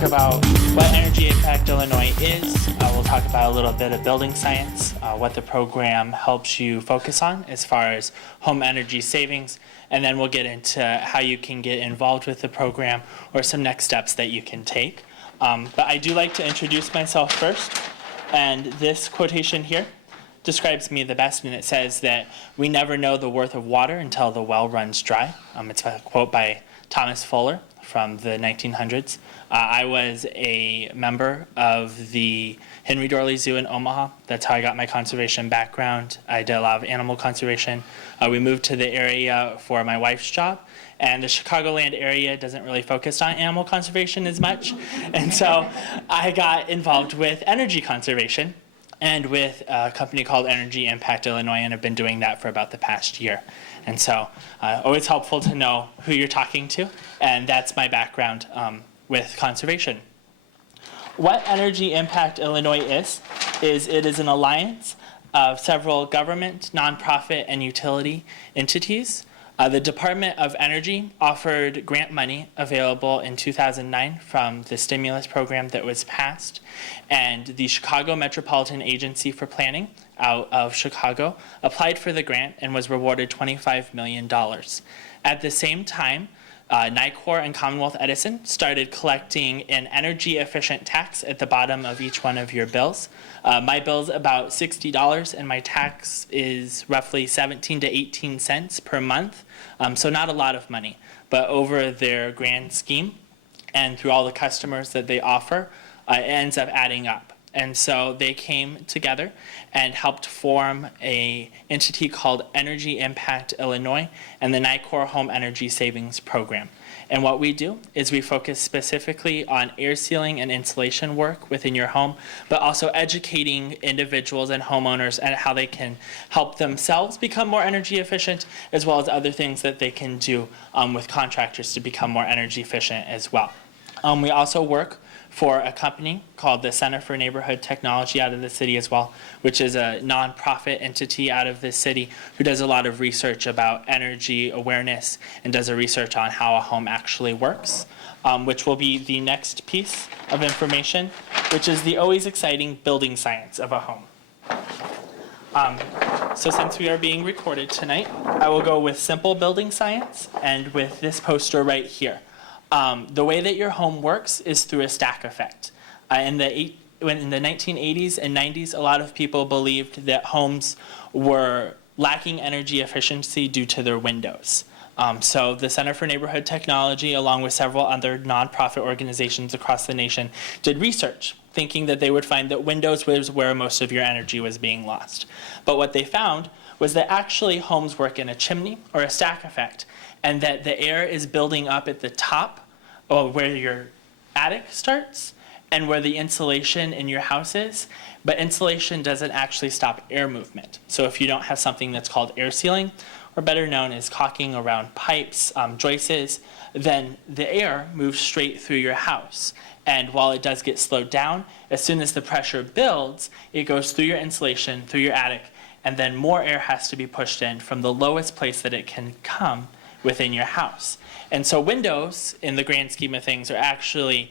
talk about what Energy Impact Illinois is. We'll talk about a little bit of building science, what the program helps you focus on as far as home energy savings, and then we'll get into how you can get involved with the program or some next steps that you can take. But I do like to introduce myself first, and this quotation here describes me the best, and it says that we never know the worth of water until the well runs dry. It's a quote by Thomas Fuller from the 1900s. I was a member of the Henry Dorley Zoo in Omaha. That's how I got my conservation background. I did a lot of animal conservation. We moved to the area for my wife's job, and the Chicagoland area doesn't really focus on animal conservation as much. And so I got involved with energy conservation and with a company called Energy Impact Illinois, and have been doing that for about the past year. And so always helpful to know who you're talking to, and that's my background with conservation. What Energy Impact Illinois is it is an alliance of several government, nonprofit, and utility entities. The Department of Energy offered grant money available in 2009 from the stimulus program that was passed, and the Chicago Metropolitan Agency for Planning out of Chicago applied for the grant and was rewarded $25 million. At the same time, NICOR and Commonwealth Edison started collecting an energy efficient tax at the bottom of each one of your bills. My bill's about $60 and my tax is roughly 17 to 18 cents per month. So not a lot of money, but over their grand scheme and through all the customers that they offer, it ends up adding up. And so they came together and helped form a entity called Energy Impact Illinois and the NICOR Home Energy Savings Program. And what we do is we focus specifically on air sealing and insulation work within your home, but also educating individuals and homeowners and how they can help themselves become more energy efficient, as well as other things that they can do with contractors to become more energy efficient as well. We also work for a company called the Center for Neighborhood Technology out of the city as well, which is a nonprofit entity out of the city who does a lot of research about energy awareness and does a research on how a home actually works, which will be the next piece of information, which is the always exciting building science of a home. So since we are being recorded tonight, I will go with simple building science and with this poster right here. The way that your home works is through a stack effect. In the 1980s and 90s, a lot of people believed that homes were lacking energy efficiency due to their windows. So the Center for Neighborhood Technology, along with several other nonprofit organizations across the nation, did research, thinking that they would find that windows was where most of your energy was being lost. But what they found was that actually homes work in a chimney or a stack effect, and that the air is building up at the top, or where your attic starts, and where the insulation in your house is, but insulation doesn't actually stop air movement. So if you don't have something that's called air sealing, or better known as caulking around pipes, joists, then the air moves straight through your house. And while it does get slowed down, as soon as the pressure builds, it goes through your insulation, through your attic, and then more air has to be pushed in from the lowest place that it can come within your house. And so windows, in the grand scheme of things, are actually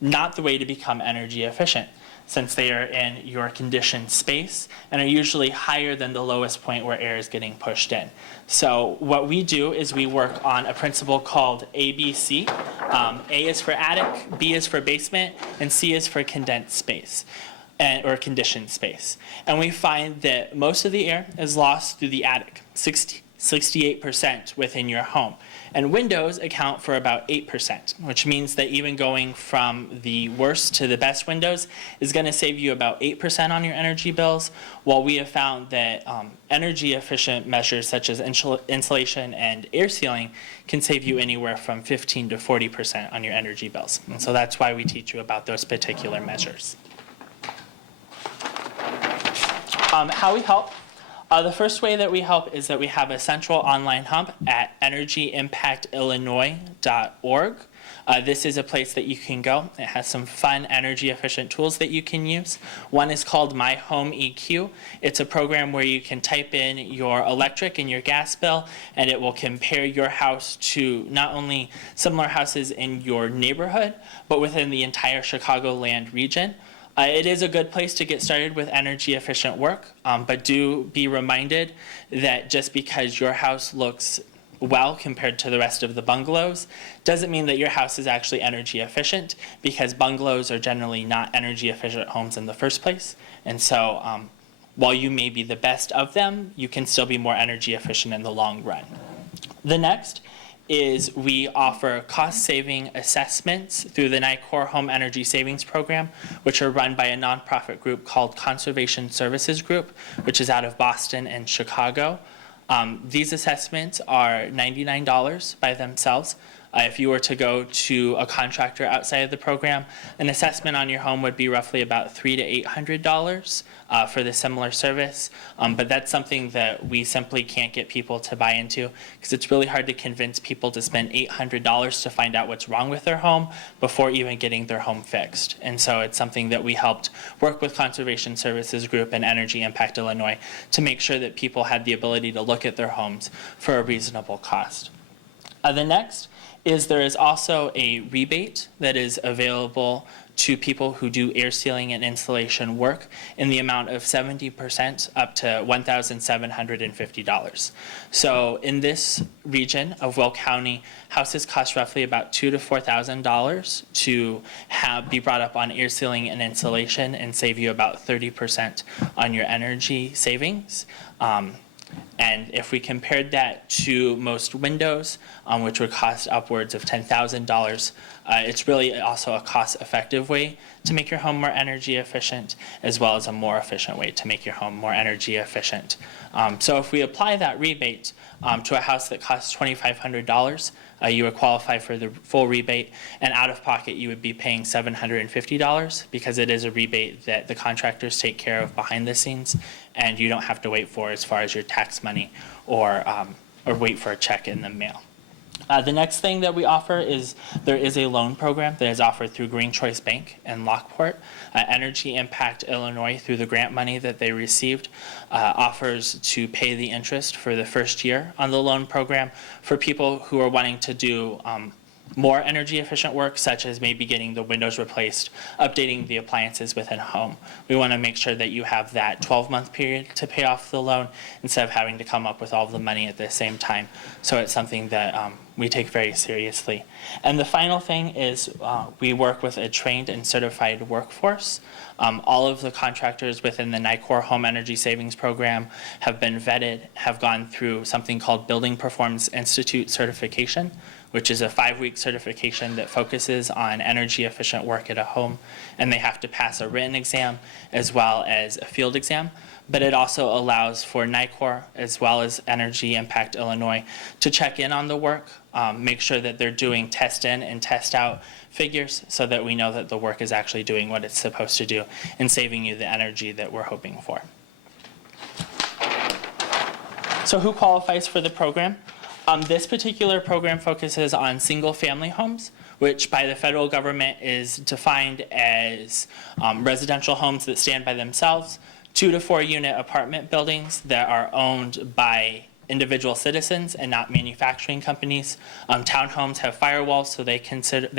not the way to become energy efficient, since they are in your conditioned space and are usually higher than the lowest point where air is getting pushed in. So what we do is we work on a principle called ABC. A is for attic, B is for basement, and C is for condensed space. Or conditioned space. And we find that most of the air is lost through the attic, 68% within your home. And windows account for about 8%, which means that even going from the worst to the best windows is going to save you about 8% on your energy bills, while we have found that energy efficient measures such as insulation and air sealing can save you anywhere from 15 to 40% on your energy bills. And so that's why we teach you about those particular measures. How we help. The first way that we help is that we have a central online hub at energyimpactillinois.org. This is a place that you can go. It has some fun energy efficient tools that you can use. One is called My Home EQ. It's a program where you can type in your electric and your gas bill, and it will compare your house to not only similar houses in your neighborhood, but within the entire Chicagoland region. It is a good place to get started with energy efficient work, but do be reminded that just because your house looks well compared to the rest of the bungalows doesn't mean that your house is actually energy efficient, because bungalows are generally not energy efficient homes in the first place. And so while you may be the best of them, you can still be more energy efficient in the long run. The next is we offer cost-saving assessments through the NICOR Home Energy Savings Program, which are run by a nonprofit group called Conservation Services Group, which is out of Boston and Chicago. These assessments are $99 by themselves. If you were to go to a contractor outside of the program, an assessment on your home would be roughly about $300 to $800 for the similar service. But that's something that we simply can't get people to buy into, because it's really hard to convince people to spend $800 to find out what's wrong with their home before even getting their home fixed. And so it's something that we helped work with Conservation Services Group and Energy Impact Illinois to make sure that people had the ability to look at their homes for a reasonable cost. The next is there is also a rebate that is available to people who do air sealing and insulation work in the amount of 70% up to $1,750. So in this region of Will County, houses cost roughly about $2,000 to $4,000 to be brought up on air sealing and insulation and save you about 30% on your energy savings. And if we compared that to most windows, which would cost upwards of $10,000, it's really also a cost-effective way to make your home more energy efficient, as well as a more efficient way to make your home more energy efficient. So if we apply that rebate to a house that costs $2,500, you would qualify for the full rebate, and out of pocket you would be paying $750, because it is a rebate that the contractors take care of behind the scenes, and you don't have to wait for as far as your tax money or wait for a check in the mail. The next thing that we offer is there is a loan program that is offered through Green Choice Bank in Lockport. Energy Impact Illinois, through the grant money that they received, offers to pay the interest for the first year on the loan program for people who are wanting to do more energy efficient work, such as maybe getting the windows replaced, updating the appliances within a home. We want to make sure that you have that 12-month period to pay off the loan instead of having to come up with all of the money at the same time. So it's something that we take very seriously. And the final thing is we work with a trained and certified workforce. All of the contractors within the NICOR Home Energy Savings Program have been vetted, have gone through something called Building Performance Institute certification, which is a 5-week certification that focuses on energy efficient work at a home. And they have to pass a written exam as well as a field exam. But it also allows for NICOR as well as Energy Impact Illinois to check in on the work, make sure that they're doing test in and test out figures so that we know that the work is actually doing what it's supposed to do and saving you the energy that we're hoping for. So who qualifies for the program? This particular program focuses on single-family homes, which by the federal government is defined as residential homes that stand by themselves, 2 to 4 unit apartment buildings that are owned by individual citizens and not manufacturing companies. Townhomes have firewalls, so they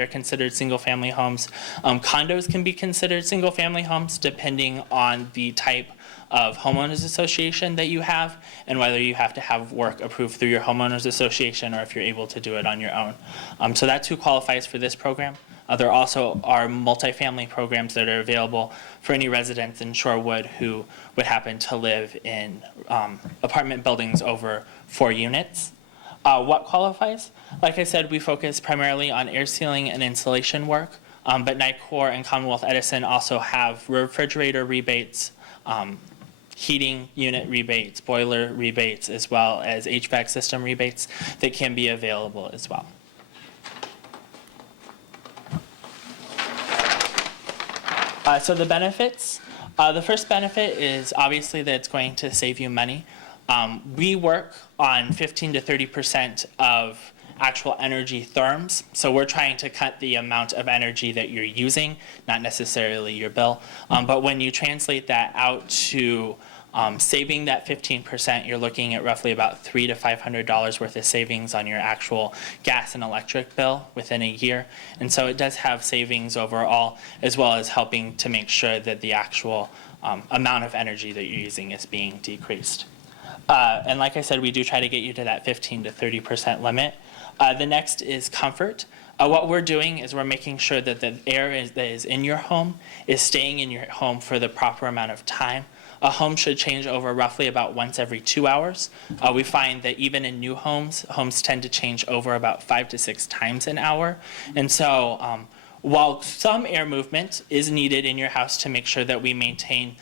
are considered single-family homes. Condos can be considered single-family homes depending on the type of homeowners association that you have and whether you have to have work approved through your homeowners association or if you're able to do it on your own. So that's who qualifies for this program. There also are multifamily programs that are available for any residents in Shorewood who would happen to live in apartment buildings over 4 units. What qualifies? Like I said, we focus primarily on air sealing and insulation work, but NICOR and Commonwealth Edison also have refrigerator rebates, heating unit rebates, boiler rebates, as well as HVAC system rebates that can be available as well. So the benefits The first benefit is obviously that it's going to save you money. We work on 15 to 30% of actual energy therms. So we're trying to cut the amount of energy that you're using, not necessarily your bill. But when you translate that out to saving that 15%, you're looking at roughly about $300 to $500 worth of savings on your actual gas and electric bill within a year. And so it does have savings overall, as well as helping to make sure that the actual amount of energy that you're using is being decreased. And like I said, we do try to get you to that 15 to 30% limit. The next is comfort. What we're doing is we're making sure that the air that is in your home is staying in your home for the proper amount of time. A home should change over roughly about once every 2 hours. We find that even in new homes, homes tend to change over about 5 to 6 times an hour. And so while some air movement is needed in your house to make sure that we maintain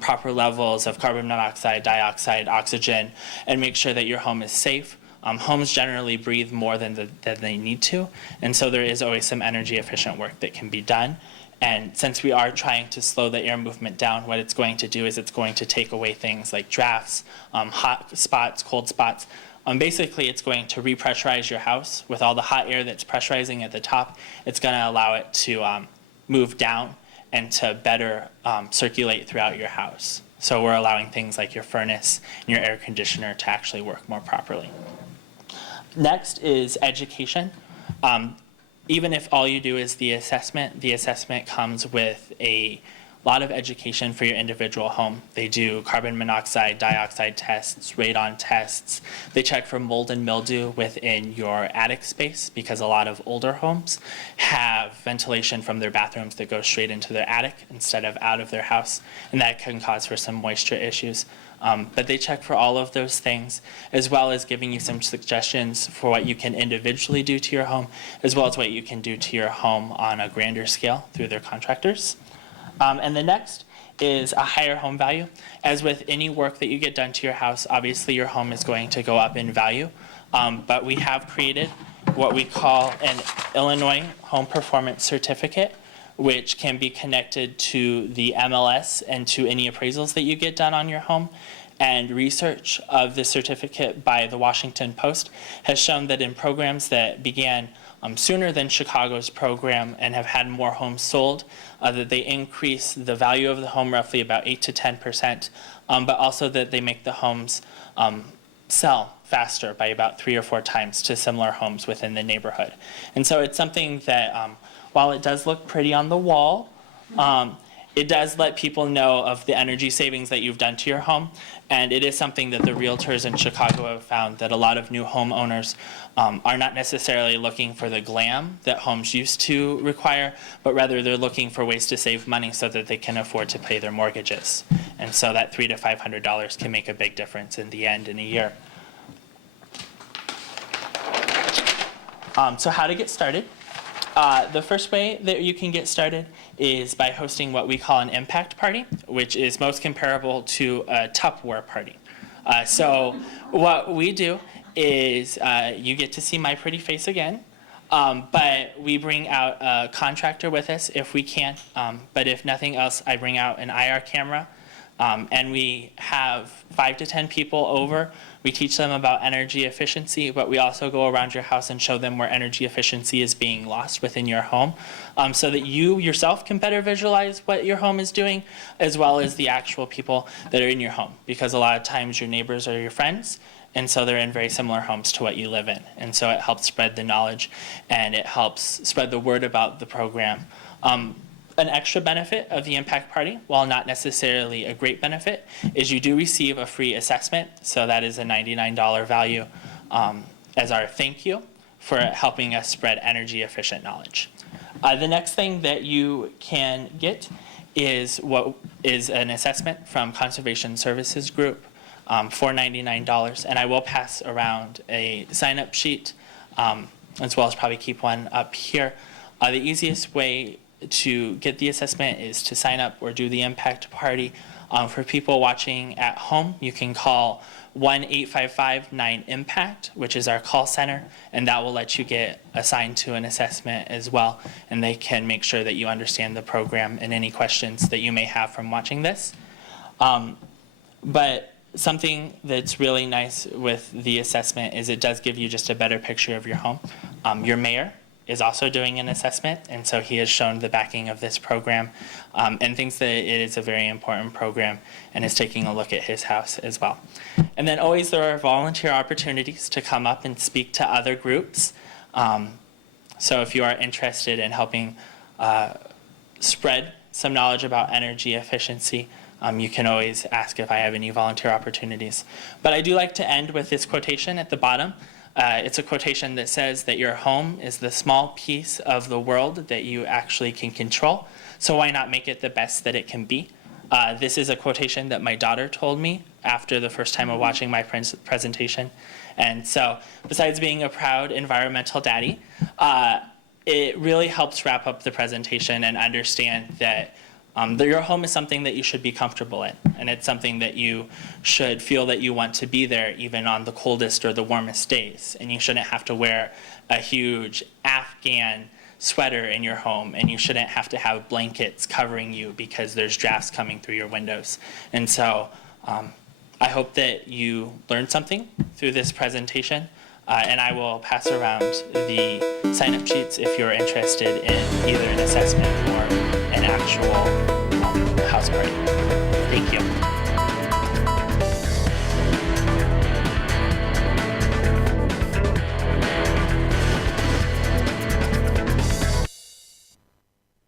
proper levels of carbon monoxide, dioxide, oxygen, and make sure that your home is safe, homes generally breathe more than they need to, and so there is always some energy efficient work that can be done. And since we are trying to slow the air movement down, what it's going to do is it's going to take away things like drafts, hot spots, cold spots. Basically, it's going to repressurize your house with all the hot air that's pressurizing at the top. It's going to allow it to move down and to better circulate throughout your house. So we're allowing things like your furnace and your air conditioner to actually work more properly. Next is education. Even if all you do is the assessment comes with a lot of education for your individual home. They do carbon monoxide, dioxide tests, radon tests. They check for mold and mildew within your attic space because a lot of older homes have ventilation from their bathrooms that goes straight into their attic instead of out of their house, and that can cause for some moisture issues. But they check for all of those things, as well as giving you some suggestions for what you can individually do to your home, as well as what you can do to your home on a grander scale through their contractors. And the next is a higher home value. As with any work that you get done to your house, obviously your home is going to go up in value. But we have created what we call an Illinois Home Performance Certificate, which can be connected to the MLS and to any appraisals that you get done on your home. And research of this certificate by the Washington Post has shown that in programs that began sooner than Chicago's program and have had more homes sold, that they increase the value of the home roughly about 8 to 10%, but also that they make the homes sell faster by about 3 or 4 times to similar homes within the neighborhood. And so it's something that while it does look pretty on the wall, it does let people know of the energy savings that you've done to your home. And it is something that the realtors in Chicago have found that a lot of new homeowners are not necessarily looking for the glam that homes used to require, but rather they're looking for ways to save money so that they can afford to pay their mortgages. And so that $300 to $500 can make a big difference in the end in a year. So how to get started? The first way that you can get started is by hosting what we call an impact party, which is most comparable to a Tupperware party. So what we do is you get to see my pretty face again, but we bring out a contractor with us if we can. But if nothing else, I bring out an IR camera, and we have 5 to 10 people over. We teach them about energy efficiency, but we also go around your house and show them where energy efficiency is being lost within your home, so that you yourself can better visualize what your home is doing, as well as the actual people that are in your home. Because a lot of times your neighbors are your friends, and so they're in very similar homes to what you live in. And so it helps spread the knowledge, and it helps spread the word about the program. An extra benefit of the impact party, while not necessarily a great benefit, is you do receive a free assessment. So that is a $99 value as our thank you for helping us spread energy efficient knowledge. The next thing that you can get is what is an assessment from Conservation Services Group for $99. And I will pass around a sign-up sheet, as well as probably keep one up here. The easiest way to get the assessment is to sign up or do the impact party For people watching at home, you can call 1-855-9-IMPACT, which is our call center, and that will let you get assigned to an assessment as well, and they can make sure that you understand the program and any questions that you may have from watching this. But something that's really nice with the assessment is it does give you just a better picture of your home. Your mayor is also doing an assessment, and so he has shown the backing of this program and thinks that it is a very important program and is taking a look at his house as well. And then always there are volunteer opportunities to come up and speak to other groups. So if you are interested in helping spread some knowledge about energy efficiency, you can always ask if I have any volunteer opportunities. But I do like to end with this quotation at the bottom. It's a quotation that says that your home is the small piece of the world that you actually can control, so why not make it the best that it can be? This is a quotation that my daughter told me after the first time of watching my presentation. And so besides being a proud environmental daddy, it really helps wrap up the presentation and understand that your home is something that you should be comfortable in, and it's something that you should feel that you want to be there even on the coldest or the warmest days, and you shouldn't have to wear a huge Afghan sweater in your home, and you shouldn't have to have blankets covering you because there's drafts coming through your windows. And so I hope that you learned something through this presentation, and I will pass around the sign-up sheets if you're interested in either an assessment or an actual house party. Thank you.